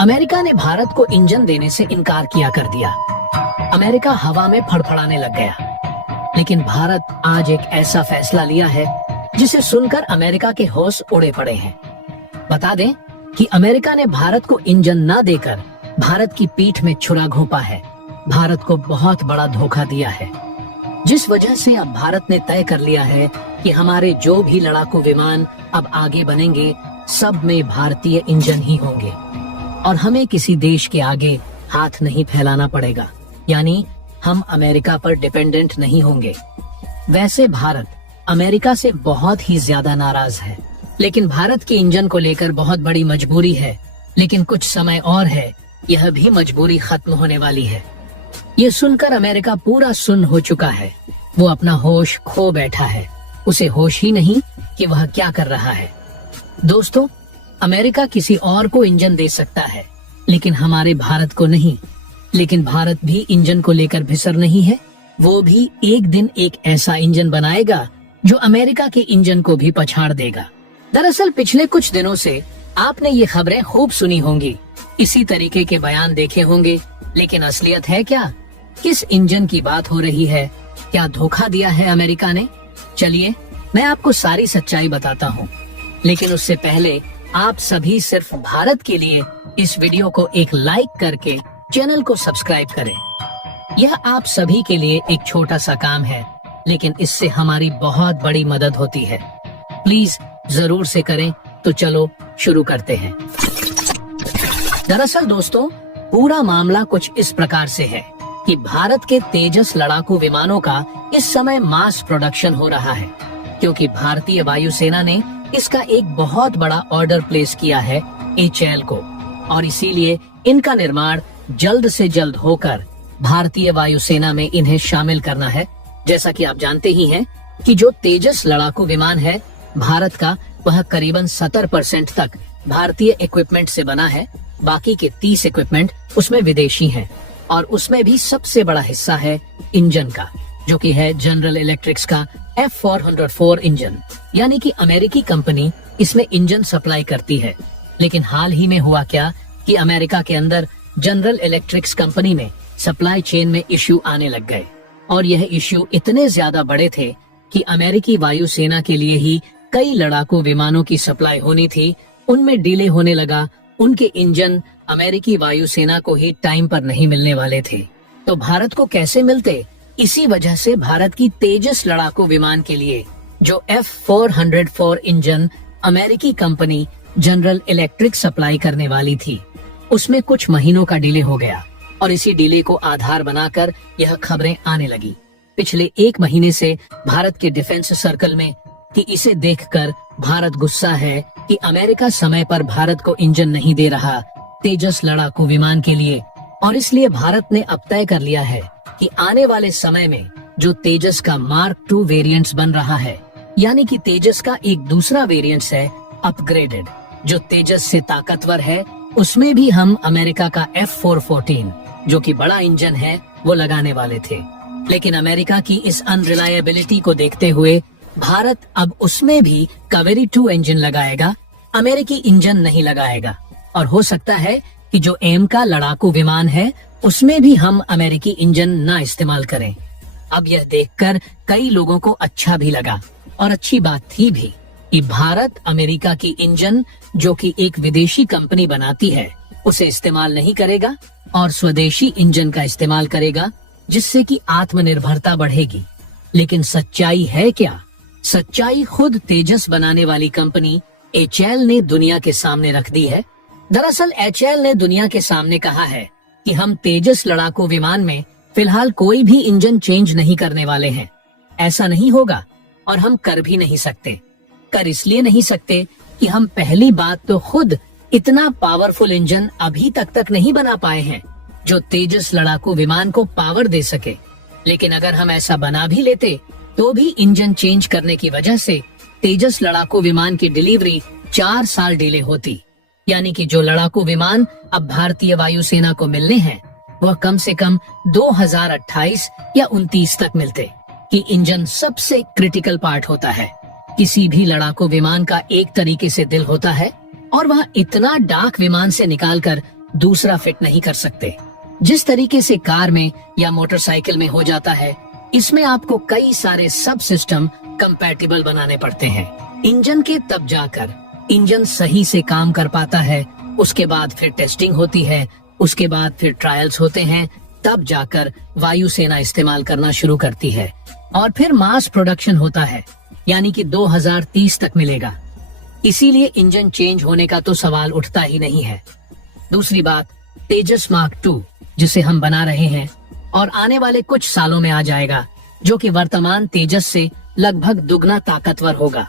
America ने भारत को engine देने से इनकार किया कर दिया। अमेरिका हवा में फड़फड़ाने लग गया। लेकिन भारत आज एक ऐसा फैसला लिया है जिसे सुनकर अमेरिका के होश उड़े पड़े हैं। बता दें कि अमेरिका ने भारत को इंजन न देकर भारत की पीठ में छुरा घोंपा है, भारत को बहुत बड़ा धोखा दिया है, जिस वजह से अब भारत ने तय कर लिया है कि हमारे जो भी लड़ाकू विमान अब आगे बनेंगे सब में भारतीय इंजन ही होंगे और हमें किसी देश के आगे हाथ नहीं फैलाना पड़ेगा, यानी हम अमेरिका पर डिपेंडेंट नहीं होंगे। वैसे भारत अमेरिका से बहुत ही ज्यादा नाराज है, लेकिन भारत के इंजन को लेकर बहुत बड़ी मजबूरी है। लेकिन कुछ समय और है, यह भी मजबूरी खत्म होने वाली है। ये सुनकर अमेरिका पूरा सुन्न हो चुका है। वो अपना होश खो बैठा है, उसे होश ही नहीं कि वह क्या कर रहा है। दोस्तों, अमेरिका किसी और को इंजन दे सकता है, लेकिन हमारे भारत को नहीं। लेकिन भारत भी इंजन को लेकर भिसर नहीं है। वो भी एक दिन एक ऐसा इंजन बनाएगा जो अमेरिका के इंजन को भी पछाड़ देगा। दरअसल पिछले कुछ दिनों से आपने ये खबरें खूब सुनी होंगी, इसी तरीके के बयान देखे होंगे, लेकिन असलियत है क्या? किस इंजन की बात हो रही है? क्या धोखा दिया है अमेरिका ने? चलिए मैं आपको सारी सच्चाई बताता हूँ, लेकिन उससे पहले आप सभी सिर्फ भारत के लिए इस वीडियो को एक लाइक करके चैनल को सब्सक्राइब करें। यह आप सभी के लिए एक छोटा सा काम है, लेकिन इससे हमारी बहुत बड़ी मदद होती है। प्लीज जरूर से करें। तो चलो शुरू करते हैं। दरअसल दोस्तों, पूरा मामला कुछ इस प्रकार से है कि भारत के तेजस लड़ाकू विमानों का इस समय मास प्रोडक्शन हो रहा है, क्योंकि भारतीय वायुसेना ने इसका एक बहुत बड़ा ऑर्डर प्लेस किया है HAL को, और इसीलिए इनका निर्माण जल्द से जल्द होकर भारतीय वायुसेना में इन्हें शामिल करना है। जैसा कि आप जानते ही हैं कि जो तेजस लड़ाकू विमान है भारत का, वह करीबन 70% तक भारतीय इक्विपमेंट से बना है। बाकी के 30 इक्विपमेंट उसमें विदेशी हैं, और उसमें भी सबसे बड़ा हिस्सा है इंजन का, जो कि है जनरल इलेक्ट्रिक्स का F404 इंजन, यानी कि अमेरिकी कंपनी इसमें इंजन सप्लाई करती है। लेकिन हाल ही में हुआ क्या कि अमेरिका के अंदर जनरल इलेक्ट्रिक्स कंपनी में सप्लाई चेन में इश्यू आने लग गए, और यह इश्यू इतने ज्यादा बड़े थे कि अमेरिकी वायुसेना के लिए ही कई लड़ाकू विमानों की सप्लाई होनी थी, उनमें डिले होने लगा। उनके इंजन अमेरिकी वायुसेना को ही टाइम पर नहीं मिलने वाले थे, तो भारत को कैसे मिलते? इसी वजह से भारत की तेजस लड़ाकू विमान के लिए जो F404 इंजन अमेरिकी कंपनी जनरल इलेक्ट्रिक सप्लाई करने वाली थी, उसमें कुछ महीनों का डिले हो गया, और इसी डिले को आधार बनाकर यह खबरें आने लगी पिछले 1 महीने से भारत के डिफेंस सर्कल में कि इसे देखकर भारत गुस्सा है कि अमेरिका समय पर भारत को इंजन नहीं दे रहा तेजस लड़ाकू विमान के लिए, और इसलिए भारत ने अब तय कर लिया है कि आने वाले समय में जो तेजस का Mark II वेरिएंट्स बन रहा है, यानी कि तेजस का एक दूसरा वेरिएंट्स है अपग्रेडेड, जो तेजस से ताकतवर है, उसमें भी हम अमेरिका का F414 जो कि बड़ा इंजन है वो लगाने वाले थे। लेकिन अमेरिका की इस अनरिलायबिलिटी को देखते हुए भारत अब उसमें भी कावेरी 2 इंजन लगाएगा, अमेरिकी इंजन नहीं लगाएगा। और हो सकता है कि जो एम का लड़ाकू विमान है उसमें भी हम अमेरिकी इंजन ना इस्तेमाल करें। अब यह देखकर कई लोगों को अच्छा भी लगा, और अच्छी बात थी भी, कि भारत अमेरिका की इंजन जो कि एक विदेशी कंपनी बनाती है उसे इस्तेमाल नहीं करेगा और स्वदेशी इंजन का इस्तेमाल करेगा, जिससे कि आत्मनिर्भरता बढ़ेगी। लेकिन सच्चाई है क्या? सच्चाई खुद तेजस बनाने वाली कंपनी HAL ने दुनिया के सामने रख दी है। दरअसल HAL ने दुनिया के सामने कहा है कि हम तेजस लड़ाकू विमान में फिलहाल कोई भी इंजन चेंज नहीं करने वाले हैं। ऐसा नहीं होगा, और हम कर भी नहीं सकते। कर इसलिए नहीं सकते कि हम पहली बात तो खुद इतना पावरफुल इंजन अभी तक नहीं बना पाए हैं जो तेजस लड़ाकू विमान को पावर दे सके। लेकिन अगर हम ऐसा बना भी लेते तो भी इंजन चेंज करने की वजह से तेजस लड़ाकू विमान की डिलीवरी 4 साल डिले होती, यानी कि जो लड़ाकू विमान अब भारतीय वायुसेना को मिलने हैं वह कम से कम 2028 या 29 तक मिलते। कि इंजन सबसे क्रिटिकल पार्ट होता है। किसी भी लड़ाकू विमान का एक तरीके से दिल होता है, और वह इतना डाक विमान से निकालकर दूसरा फिट नहीं कर सकते। जिस तरीके से कार में या मोटरसाइकिल में हो जाता है, इसमें आपको कई सारे सब सिस्टम कंपैटिबल बनाने पड़ते हैं। इंजन के तब जाकर इंजन सही से काम कर पाता है, उसके बाद फिर टेस्टिंग होती है, उसके बाद फिर ट्रायल्स होते हैं, तब जाकर वायुसेना इस्तेमाल करना शुरू करती है और फिर मास प्रोडक्शन होता है, यानी कि 2030 तक मिलेगा। इसीलिए इंजन चेंज होने का तो सवाल उठता ही नहीं है। दूसरी बात, तेजस मार्क 2 जिसे हम बना रहे हैं और आने वाले कुछ सालों में आ जाएगा, जो कि वर्तमान तेजस से लगभग दुगना ताकतवर होगा,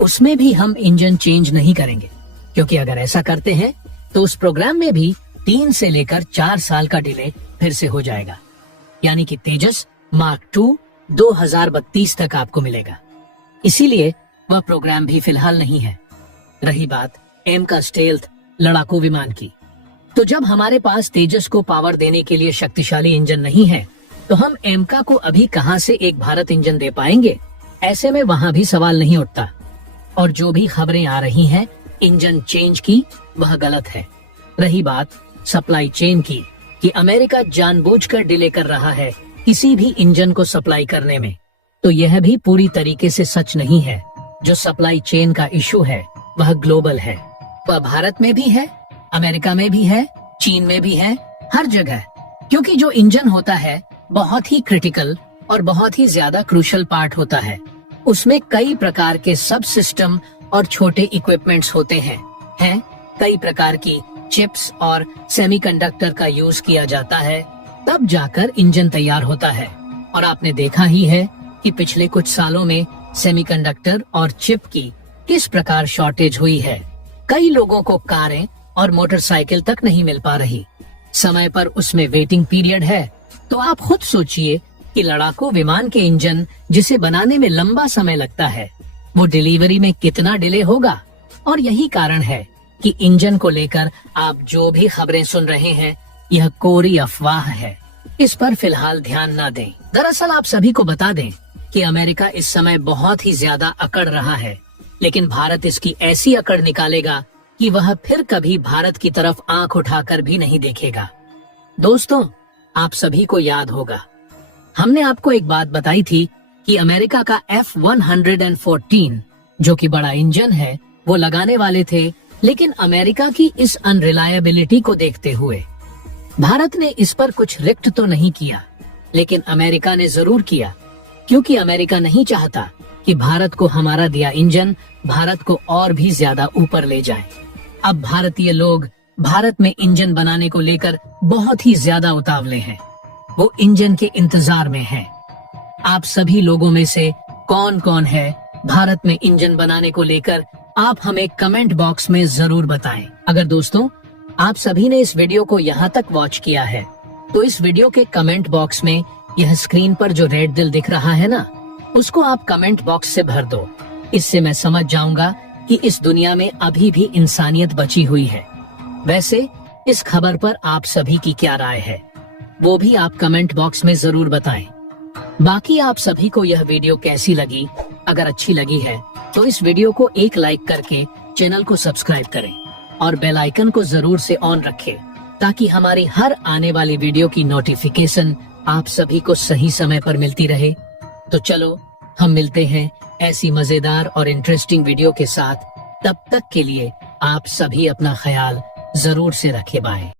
उसमें भी हम इंजन चेंज नहीं करेंगे, क्योंकि अगर ऐसा करते हैं तो उस प्रोग्राम में भी 3 से लेकर 4 साल का डिले फिर से हो जाएगा। यानी कि तेजस मार्क 2 2032 तक आपको मिलेगा। इसीलिए वह प्रोग्राम भी फिलहाल नहीं है। रही बात एम का स्टेल्थ लड़ाकू विमान की, तो जब हमारे पास तेजस को पावर देने के लिए शक्तिशाली इंजन नहीं है, तो हम एमका को अभी कहां से एक भारत इंजन दे पाएंगे? ऐसे में वहां भी सवाल नहीं उठता। और जो भी खबरें आ रही हैं इंजन चेंज की, वह गलत है। रही बात सप्लाई चेन की, कि अमेरिका जानबूझकर डिले कर रहा है किसी भी इंजन को सप्लाई करने में, तो यह भी पूरी तरीके से सच नहीं है। जो सप्लाई चेन का इशू है वह ग्लोबल है। वह भारत में भी है, अमेरिका में भी है, चीन में भी है, हर जगह। क्योंकि जो इंजन होता है बहुत ही क्रिटिकल और बहुत ही ज्यादा क्रूशल पार्ट होता है। उसमें कई प्रकार के सब सिस्टम और छोटे इक्विपमेंट्स होते हैं। कई प्रकार की चिप्स और सेमीकंडक्टर का यूज किया जाता है, तब जाकर इंजन तैयार होता है। और आपने देखा ही है कि पिछले कुछ सालों में सेमीकंडक्टर और चिप की किस प्रकार शॉर्टेज हुई है। कई लोगों को कारें और मोटरसाइकिल तक नहीं मिल पा रही, समय पर उसमें वेटिंग पीरियड है। तो आप खुद सोचिए कि लड़ाकू विमान के इंजन जिसे बनाने में लंबा समय लगता है, वो डिलीवरी में कितना डिले होगा। और यही कारण है कि इंजन को लेकर आप जो भी खबरें सुन रहे हैं, यह कोरी अफवाह है। इस पर फिलहाल ध्यान न दें। दरअसल आप सभी को बता दें कि अमेरिका इस समय बहुत ही ज्यादा अकड़ रहा है, लेकिन भारत इसकी ऐसी अकड़ निकालेगा कि वह फिर कभी भारत की तरफ आंख उठाकर भी नहीं देखेगा। दोस्तों, आप सभी को याद होगा, हमने आपको एक बात बताई थी कि अमेरिका का F-114 जो कि बड़ा इंजन है, वो लगाने वाले थे, लेकिन अमेरिका की इस अनरिलायबिलिटी को देखते हुए भारत ने इस पर कुछ रिएक्ट तो नहीं किया, लेकिन अमेरिका ने जरूर किया, क्योंकि अमेरिका नहीं चाहता कि भारत को हमारा दिया इंजन भारत को और भी ज्यादा ऊपर ले जाए। अब भारतीय लोग भारत में इंजन बनाने को लेकर बहुत ही ज्यादा उतावले हैं। वो इंजन के इंतजार में हैं। आप सभी लोगों में से कौन कौन है भारत में इंजन बनाने को लेकर, आप हमें कमेंट बॉक्स में जरूर बताएं। अगर दोस्तों आप सभी ने इस वीडियो को यहाँ तक वॉच किया है, तो इस वीडियो के कमेंट बॉक्स में यह स्क्रीन पर जो रेड दिल दिख रहा है ना, उसको आप कमेंट बॉक्स से भर दो। इससे मैं समझ जाऊंगा कि इस दुनिया में अभी भी इंसानियत बची हुई है। वैसे इस खबर पर आप सभी की क्या राय है, वो भी आप कमेंट बॉक्स में जरूर बताएं। बाकी आप सभी को यह वीडियो कैसी लगी? अगर अच्छी लगी है तो इस वीडियो को एक लाइक करके चैनल को सब्सक्राइब करें और बेल आइकन को जरूर से ऑन रखें, ताकि हमारी हर आने वाली वीडियो की नोटिफिकेशन आप सभी को सही समय पर मिलती रहे। तो चलो हम मिलते हैं ऐसी मजेदार और इंटरेस्टिंग वीडियो के साथ। तब तक के लिए आप सभी अपना ख्याल जरूर से रखें। बाय।